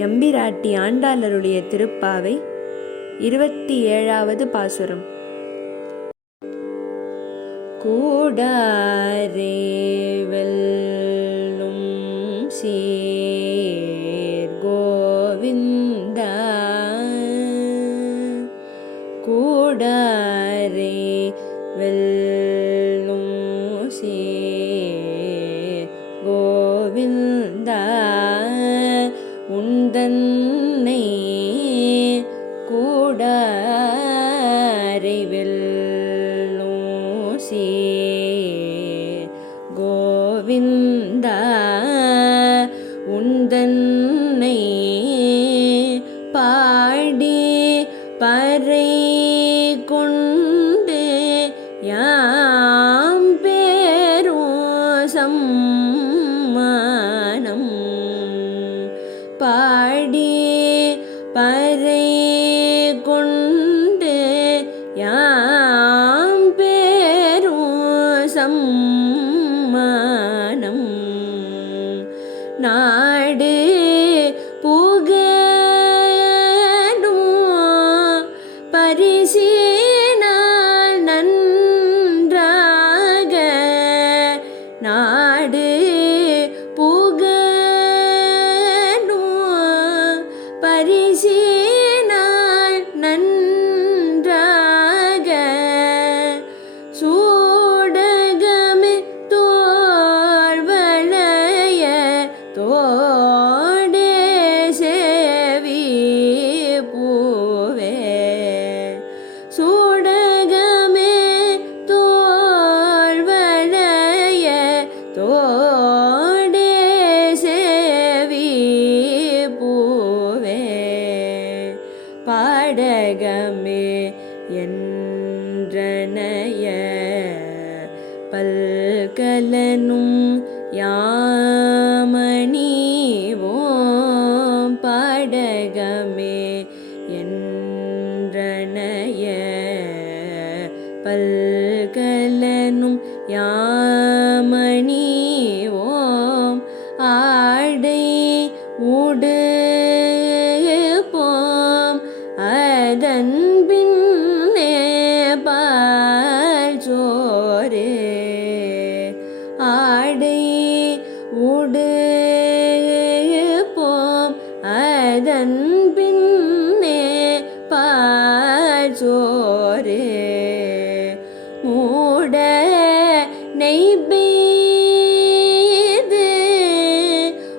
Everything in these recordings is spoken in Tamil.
எம்பிராட்டி ஆண்டாளருடைய திருப்பாவை இருபத்தி ஏழாவது பாசுரம். கூடாரே வெல்லும் சீர் கோவிந்தா. கூடாரே வெல்லும் சீர் கோவிந்தா. உந்தன்னை கூடாரை கோவிந்தா உந்தன்னை பாடி பறை கொண்டு யாம் பேரும் சம்மானம் 心。படகமே என்றனைய பல்கலனும் யாமணிவோம் படகமே என்றனைய பல்கலனும் யாமணிவோம் ஆடை உடு போம் அதன் பின்னே பாச்சோறு மூட நெய்பெய்து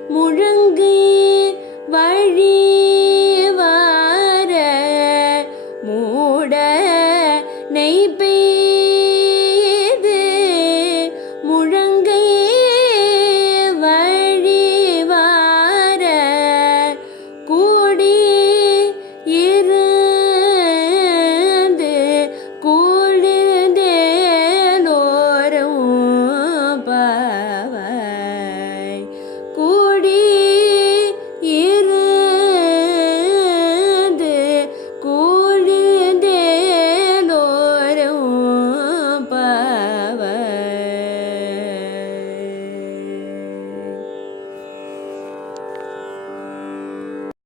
முழங்கு வழி வார. மூட நெய்பெய்